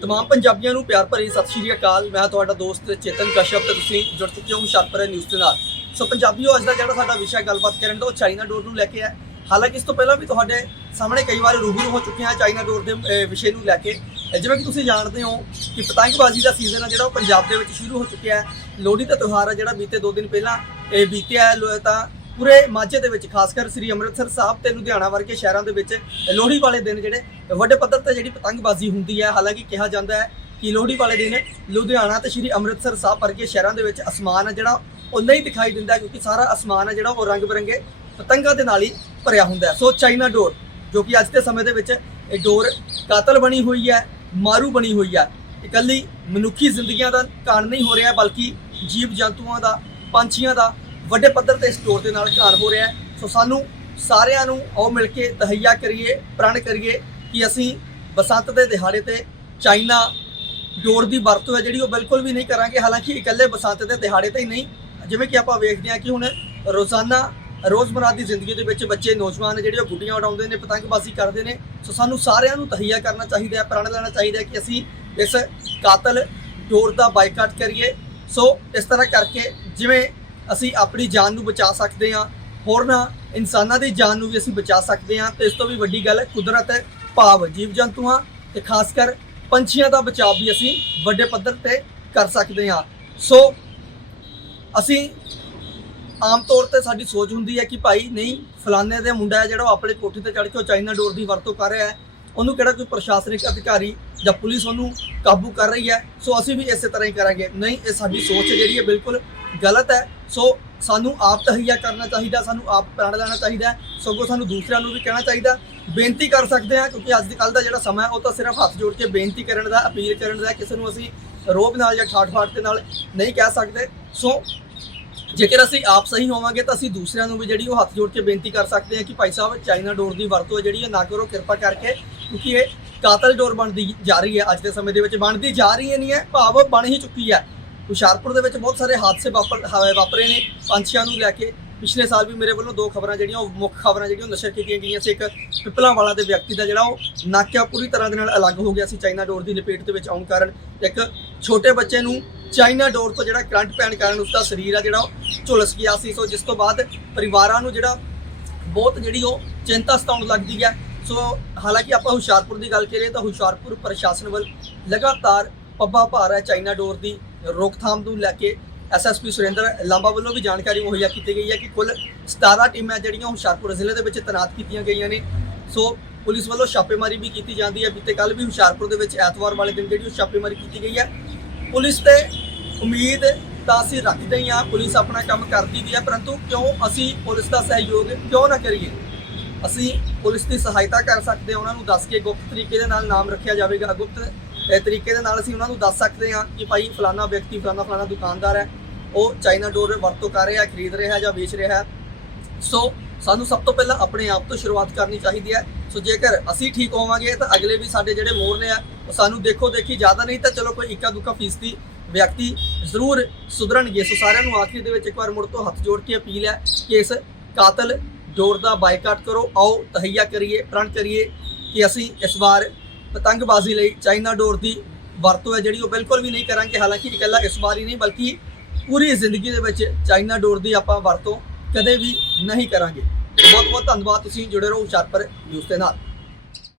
ਤਮਾਮ ਪੰਜਾਬੀਆਂ ਨੂੰ ਪਿਆਰ ਭਰੀ ਸਤਿ ਸ਼੍ਰੀ ਅਕਾਲ ਮੈਂ ਤੁਹਾਡਾ ਦੋਸਤ ਚੇਤਨ ਕਸ਼ਪ ਤੇ ਤੁਸੀਂ ਜੁੜ ਚੁੱਕੇ ਹੋ ਸ਼ਰਪਰ ਨਿਊਜ਼ ਦੇ ਨਾਲ ਸੋ ਪੰਜਾਬੀਓ ਅੱਜ ਦਾ ਜਿਹੜਾ ਸਾਡਾ ਵਿਸ਼ਾ ਗੱਲਬਾਤ ਕਰਨ ਦਾ ਉਹ ਚਾਈਨਾ ਡੋਰ ਨੂੰ ਲੈ ਕੇ ਹੈ ਹਾਲਾਂਕਿ ਇਸ ਤੋਂ ਪਹਿਲਾਂ ਵੀ ਤੁਹਾਡੇ ਸਾਹਮਣੇ ਕਈ ਵਾਰ ਰੂਬਰੂ ਹੋ ਚੁੱਕੇ ਹਾਂ ਚਾਈਨਾ ਡੋਰ ਦੇ ਵਿਸ਼ੇ ਨੂੰ ਲੈ ਕੇ ਜਿਵੇਂ ਕਿ ਤੁਸੀਂ ਜਾਣਦੇ ਹੋ ਕਿ ਪਤੰਗਬਾਜ਼ੀ ਦਾ ਸੀਜ਼ਨ ਹੈ ਜਿਹੜਾ ਉਹ ਪੰਜਾਬ ਦੇ ਵਿੱਚ ਸ਼ੁਰੂ ਹੋ ਚੁੱਕਿਆ ਹੈ ਲੋਹੜੀ ਦਾ ਤਿਉਹਾਰ ਹੈ ਜਿਹੜਾ ਬੀਤੇ 2 ਦਿਨ ਪਹਿਲਾਂ ਇਹ ਬੀਤਿਆ ਲੋ- ਤਾਂ ਪੂਰੇ ਮਾਝੇ ਦੇ ਵਿੱਚ ਖਾਸ ਕਰ ਸ੍ਰੀ ਅੰਮ੍ਰਿਤਸਰ ਸਾਹਿਬ ਤੇ ਲੁਧਿਆਣਾ ਵਰਗੇ ਸ਼ਹਿਰਾਂ ਦੇ ਵਿੱਚ, ਲੋਹੜੀ ਵਾਲੇ ਦਿਨ ਜਿਹੜੇ ਵੱਡੇ ਪੱਧਰ ਤੇ ਜਿਹੜੀ ਪਤੰਗਬਾਜ਼ੀ ਹੁੰਦੀ ਹੈ, ਹਾਲਾਂਕਿ ਕਿਹਾ ਜਾਂਦਾ ਹੈ ਕਿ ਲੋਹੜੀ ਵਾਲੇ ਦਿਨ ਲੁਧਿਆਣਾ ਤੇ ਸ੍ਰੀ ਅੰਮ੍ਰਿਤਸਰ ਸਾਹਿਬ ਵਰਗੇ ਸ਼ਹਿਰਾਂ ਦੇ ਵਿੱਚ ਅਸਮਾਨ ਹੈ ਜਿਹੜਾ ਉਹ ਨਹੀਂ ਦਿਖਾਈ ਦਿੰਦਾ ਕਿਉਂਕਿ ਸਾਰਾ ਅਸਮਾਨ ਹੈ ਜਿਹੜਾ ਉਹ ਰੰਗ ਬਰੰਗੇ ਪਤੰਗਾਂ ਦੇ ਨਾਲ ਹੀ ਭਰਿਆ ਹੁੰਦਾ ਸੋ ਚਾਈਨਾ ਡੋਰ, ਜੋ ਕਿ ਅੱਜ ਦੇ ਸਮੇਂ ਦੇ ਵਿੱਚ ਇਹ ਡੋਰ ਕਾਤਲ ਬਣੀ ਹੋਈ ਹੈ, ਮਾਰੂ ਬਣੀ ਹੋਈ ਹੈ। ਇਕੱਲੀ ਮਨੁੱਖੀ ਜ਼ਿੰਦਗੀਆਂ ਦਾ ਕਾਰਨ ਨਹੀਂ ਹੋ ਰਿਹਾ, ਬਲਕਿ ਜੀਵ ਜੰਤੂਆਂ ਦਾ, ਪੰਛੀਆਂ ਦਾ ਵੱਡੇ ਪੱਧਰ ਤੇ ਇਸ ਡੋਰ ਦੇ ਨਾਲ ਘਾਣ ਹੋ ਰਿਹਾ ਸੋ ਸਾਨੂੰ ਸਾਰਿਆਂ ਨੂੰ ਆਓ ਮਿਲ ਕੇ ਤਹਈਆ ਕਰੀਏ, ਪ੍ਰਣ ਕਰੀਏ ਕਿ ਅਸੀਂ ਬਸੰਤ ਦੇ ਦਿਹਾੜੇ ਤੇ ਚਾਈਨਾ ਡੋਰ ਦੀ ਵਰਤੋਂ ਹੈ, ਜਿਹੜੀ ਉਹ ਬਿਲਕੁਲ ਵੀ ਨਹੀਂ ਕਰਾਂਗੇ। ਹਾਲਾਂਕਿ ਇਕੱਲੇ ਬਸੰਤ ਦੇ ਦਿਹਾੜੇ ਤੇ ਹੀ ਨਹੀਂ, ਜਿਵੇਂ ਕਿ ਆਪਾਂ ਵੇਖਦੇ ਹਾਂ ਕਿ ਹੁਣ ਰੋਜ਼ਾਨਾ ਰੋਜ਼ਮਰਾ ਦੀ ਜ਼ਿੰਦਗੀ ਦੇ ਵਿੱਚ ਬੱਚੇ ਨੌਜਵਾਨ ਨੇ ਜਿਹੜੇ ਉਹ ਗੁੱਡੀਆਂ ਉਡਾਉਂਦੇ ਨੇ, ਪਤੰਗਬਾਜ਼ੀ ਕਰਦੇ ਨੇ। ਸੋ ਸਾਨੂੰ ਸਾਰਿਆਂ ਨੂੰ ਤਹਈਆ ਕਰਨਾ ਚਾਹੀਦਾ ਹੈ, ਪ੍ਰਣ ਲੈਣਾ ਚਾਹੀਦਾ ਹੈ ਕਿ ਅਸੀਂ ਇਸ ਕਾਤਲ ਡੋਰ ਦਾ ਬਾਈਕਾਟ ਕਰੀਏ। ਸੋ ਇਸ ਤਰ੍ਹਾਂ ਕਰਕੇ ਜਿਵੇਂ ਅਸੀਂ ਆਪਣੀ ਜਾਨ ਨੂੰ ਬਚਾ ਸਕਦੇ ਹਾਂ। ਹੋਰਨਾਂ ਇਨਸਾਨਾਂ ਦੀ ਜਾਨ ਨੂੰ ਵੀ ਅਸੀਂ ਬਚਾ ਸਕਦੇ ਹਾਂ। ਤੇ ਇਸ ਤੋਂ ਵੀ ਵੱਡੀ ਗੱਲ ਹੈ, ਕੁਦਰਤ ਹੈ, ਭਾਵ ਜੀਵ ਜੰਤੂਆਂ ਤੇ ਖਾਸ ਕਰ ਪੰਛੀਆਂ ਦਾ ਬਚਾਅ ਵੀ ਅਸੀਂ ਵੱਡੇ ਪੱਧਰ ਤੇ ਕਰ ਸਕਦੇ ਹਾਂ। ਸੋ, ਅਸੀਂ ਆਮ ਤੌਰ ਤੇ ਸਾਡੀ ਸੋਚ ਹੁੰਦੀ ਹੈ ਕਿ ਭਾਈ ਨਹੀਂ, ਫਲਾਣੇ ਦੇ ਮੁੰਡਾ ਹੈ ਜਿਹੜਾ ਉਹ ਆਪਣੇ ਕੋਠੇ ਤੇ ਚੜ੍ਹ ਕੇ ਉਹ ਚਾਈਨਾ ਡੋਰ ਦੀ ਵਰਤੋਂ ਕਰ ਰਿਹਾ ਹੈ। ਉਹਨੂੰ ਕਿਹੜਾ ਕੋਈ ਪ੍ਰਸ਼ਾਸਨਿਕ ਅਧਿਕਾਰੀ ਜਾਂ ਪੁਲਿਸ ਉਹਨੂੰ ਕਾਬੂ ਕਰ ਰਹੀ ਹੈ? ਸੋ ਅਸੀਂ ਵੀ ਇਸੇ ਤਰ੍ਹਾਂ ਹੀ ਕਰਾਂਗੇ। ਨਹੀਂ, ਇਹ ਸਾਡੀ ਸੋਚ ਜਿਹੜੀ ਹੈ ਬਿਲਕੁਲ ਗਲਤ ਹੈ। ਸੋ ਸਾਨੂੰ ਆਪ ਤਹਈਆ ਕਰਨਾ ਚਾਹੀਦਾ, ਸਾਨੂੰ ਆਪ ਪ੍ਰਣ ਲੈਣਾ ਚਾਹੀਦਾ, ਸਗੋਂ ਸਾਨੂੰ ਦੂਸਰਿਆਂ ਨੂੰ ਵੀ ਕਹਿਣਾ ਚਾਹੀਦਾ। ਬੇਨਤੀ ਕਰ ਸਕਦੇ ਹਾਂ, ਕਿਉਂਕਿ ਅੱਜ ਕੱਲ ਦਾ ਜਿਹੜਾ ਸਮਾਂ ਉਹ ਤਾਂ ਸਿਰਫ ਹੱਥ ਜੋੜ ਕੇ ਬੇਨਤੀ ਕਰਨ ਦਾ, ਅਪੀਲ ਕਰਨ ਦਾ, ਕਿਸੇ ਨੂੰ ਅਸੀਂ ਰੋਬ ਨਾਲ ਜਾਂ ਠਾਠ ਫਾਟ ਦੇ ਨਾਲ ਨਹੀਂ ਕਹਿ ਸਕਦੇ। ਸੋ ਜੇਕਰ ਅਸੀਂ ਆਪ ਸਹੀ ਹੋਵਾਂਗੇ, ਤਾਂ ਅਸੀਂ ਦੂਸਰਿਆਂ ਨੂੰ ਵੀ ਜਿਹੜੀ ਉਹ ਹੱਥ ਜੋੜ ਕੇ ਬੇਨਤੀ ਕਰ ਸਕਦੇ ਹਾਂ ਕਿ ਭਾਈ ਸਾਹਿਬ, ਚਾਈਨਾ ਡੋਰ ਦੀ ਵਰਤੋਂ ਜਿਹੜੀ ਹੈ ਨਾ ਕਰੋ, ਕਿਰਪਾ ਕਰਕੇ, ਕਿਉਂਕਿ ਇਹ ਕਾਤਲ ਡੋਰ ਬਣਦੀ ਜਾ ਰਹੀ ਹੈ। ਅੱਜ ਦੇ ਸਮੇਂ ਦੇ ਵਿੱਚ ਬਣਦੀ ਜਾ ਰਹੀ ਹੈ ਨਹੀਂ ਹੈ, ਭਾਵ ਬਣ ਹੀ ਚੁੱਕੀ ਹੈ। ਹੁਸ਼ਿਆਰਪੁਰ ਦੇ ਵਿੱਚ ਬਹੁਤ ਸਾਰੇ ਹਾਦਸੇ ਵਾਪਰ ਹਾ- ਵਾਪਰੇ ਨੇ। ਪੰਛੀਆਂ ਨੂੰ ਲੈ ਕੇ ਪਿਛਲੇ ਸਾਲ ਵੀ ਮੇਰੇ ਵੱਲੋਂ ਦੋ ਖਬਰਾਂ ਜਿਹੜੀਆਂ, ਉਹ ਮੁੱਖ ਖਬਰਾਂ ਜਿਹੜੀਆਂ ਉਹ ਨਸ਼ਰ ਕੀਤੀਆਂ ਗਈਆਂ ਸੀ। ਇੱਕ ਪਿਪਲਾਂ ਵਾਲਾ ਦੇ ਵਿਅਕਤੀ ਦਾ ਜਿਹੜਾ ਉਹ ਨਾਕਿਆ ਪੂਰੀ ਤਰ੍ਹਾਂ ਦੇ ਨਾਲ ਅਲੱਗ ਹੋ ਗਿਆ ਸੀ ਚਾਈਨਾ ਡੋਰ ਦੀ ਲਪੇਟ ਦੇ ਵਿੱਚ ਆਉਣ ਕਾਰਨ। ਇੱਕ ਛੋਟੇ ਬੱਚੇ ਨੂੰ ਚਾਈਨਾ ਡੋਰ ਤੋਂ ਜਿਹੜਾ ਕਰੰਟ ਪੈਣ ਕਾਰਨ ਉਸ ਦਾ ਸਰੀਰ ਆ ਜਿਹੜਾ ਉਹ ਝੁਲਸ ਗਿਆ ਸੀ। ਸੋ ਜਿਸ ਤੋਂ ਬਾਅਦ ਪਰਿਵਾਰਾਂ ਨੂੰ ਜਿਹੜਾ ਬਹੁਤ ਜਿਹੜੀ ਉਹ ਚਿੰਤਾ ਸਤਾਉਣ ਲੱਗਦੀ ਹੈ। ਸੋ ਹਾਲਾਂਕਿ ਆਪਾਂ ਹੁਸ਼ਿਆਰਪੁਰ ਦੀ ਗੱਲ ਕਰੀਏ ਤਾਂ ਹੁਸ਼ਿਆਰਪੁਰ ਪ੍ਰਸ਼ਾਸਨ ਵੱਲ ਲਗਾਤਾਰ ਪੱਬਾ ਭਾਰ ਹੈ ਚਾਈਨਾ ਡੋਰ ਦੀ। ਰੋਕਥਾਮ ਨੂੰ ਲੈ ਕੇ ਐਸਐਸਪੀ ਸੁਰਿੰਦਰ ਲਾਂਬਾ ਵੱਲੋਂ ਵੀ ਜਾਣਕਾਰੀ ਮੁਹੱਈਆ ਕੀਤੀ ਗਈ ਹੈ ਕਿ ਕੁੱਲ 17 ਟੀਮਾਂ ਜਿਹੜੀਆਂ ਹੁਸ਼ਿਆਰਪੁਰ ਜ਼ਿਲ੍ਹੇ ਦੇ ਵਿੱਚ ਤੈਨਾਤ ਕੀਤੀਆਂ ਗਈਆਂ ਨੇ। ਸੋ ਪੁਲਿਸ ਵੱਲੋਂ ਛਾਪੇਮਾਰੀ ਵੀ ਕੀਤੀ ਜਾਂਦੀ ਹੈ। ਬੀਤੇ ਕੱਲ ਵੀ ਹੁਸ਼ਿਆਰਪੁਰ ਦੇ ਵਿੱਚ ਐਤਵਾਰ ਵਾਲੇ ਦਿਨ ਜਿਹੜੀ ਉਹ ਛਾਪੇਮਾਰੀ ਕੀਤੀ ਗਈ ਹੈ। ਪੁਲਿਸ ਤੇ ਉਮੀਦ ਤਾਂ ਅਸੀਂ ਰੱਖਦੇ ਹੀ ਹਾਂ। ਪੁਲਿਸ ਆਪਣਾ ਕੰਮ ਕਰਦੀ ਵੀ ਹੈ, ਪਰੰਤੂ ਕਿਉਂ ਅਸੀਂ ਪੁਲਿਸ ਦਾ ਸਹਿਯੋਗ ਕਿਉਂ ਨਾ ਕਰੀਏ? ਅਸੀਂ ਪੁਲਿਸ ਦੀ ਸਹਾਇਤਾ ਕਰ ਸਕਦੇ ਹਾਂ। ਉਹਨਾਂ ਨੂੰ ਦੱਸ ਕੇ ਗੁਪਤ ਤਰੀਕੇ ਦੇ ਨਾਲ ਨਾਮ ਰੱਖਿਆ ਜਾਵੇਗਾ। ਗੁਪਤ ਤਰੀਕੇ ਦੇ ਨਾਲ ਅਸੀਂ ਉਹਨਾਂ ਨੂੰ ਦੱਸ ਸਕਦੇ ਹਾਂ ਕਿ ਭਾਈ ਫਲਾਣਾ ਵਿਅਕਤੀ ਫਲਾਣਾ ਫਲਾਣਾ ਦੁਕਾਨਦਾਰ ਹੈ। ਉਹ ਚਾਈਨਾ ਡੋਰ ਵਰਤੋਂ ਕਰ ਰਿਹਾ, ਖਰੀਦ ਰਿਹਾ ਜਾਂ ਵੇਚ ਰਿਹਾ ਸੋ ਸਾਨੂੰ ਸਭ ਤੋਂ ਪਹਿਲਾਂ ਆਪਣੇ ਆਪ ਤੋਂ ਸ਼ੁਰੂਆਤ ਕਰਨੀ ਚਾਹੀਦੀ ਹੈ। ਸੋ ਜੇਕਰ ਅਸੀਂ ਠੀਕ ਹੋਵਾਂਗੇ ਤਾਂ ਅਗਲੇ ਵੀ ਸਾਡੇ ਜਿਹੜੇ ਮੋਰਨੇ ਆ, ਉਹ ਸਾਨੂੰ ਦੇਖੋ, ਦੇਖੀ, ਜ਼ਿਆਦਾ ਨਹੀਂ ਤਾਂ ਚਲੋ ਕੋਈ ਇੱਕਾ ਦੁੱਕਾ ਫੀਸਦੀ ਵਿਅਕਤੀ ਜ਼ਰੂਰ ਸੁਧਰਨਗੇ। ਸੋ ਸਾਰਿਆਂ ਨੂੰ ਆਖਰੀ ਦੇ ਵਿੱਚ ਇੱਕ ਵਾਰ ਮੁੜ ਤੋਂ ਹੱਥ ਜੋੜ ਕੇ ਅਪੀਲ ਹੈ ਕਿ ਇਸ ਕਾਤਲ ਡੋਰ ਦਾ ਬਾਈਕਾਟ ਕਰੋ। ਆਓ, ਤਹਈਆ ਕਰੀਏ, ਪ੍ਰਣ ਕਰੀਏ ਕਿ ਅਸੀਂ ਇਸ ਵਾਰ ਪਤੰਗਬਾਜ਼ੀ ਲਈ, ਚਾਈਨਾ ਡੋਰ ਦੀ ਵਰਤੋਂ ਹੈ, ਜਿਹੜੀ ਉਹ ਬਿਲਕੁਲ ਵੀ ਨਹੀਂ ਕਰਾਂਗੇ। ਹਾਲਾਂਕਿ ਇਕੱਲਾ ਇਸ ਵਾਰ ਹੀ ਨਹੀਂ, ਬਲਕਿ ਪੂਰੀ ਜ਼ਿੰਦਗੀ ਦੇ ਵਿੱਚ ਚਾਈਨਾ ਡੋਰ ਦੀ ਆਪਾਂ ਵਰਤੋਂ ਕਦੇ ਵੀ ਨਹੀਂ ਕਰਾਂਗੇ। ਬਹੁਤ ਬਹੁਤ ਧੰਨਵਾਦ, ਤੁਸੀਂ ਜੁੜੇ ਰਹੋ ਹੁਸ਼ਿਆਰਪੁਰ ਨਿਊਜ਼ ਦੇ ਨਾਲ।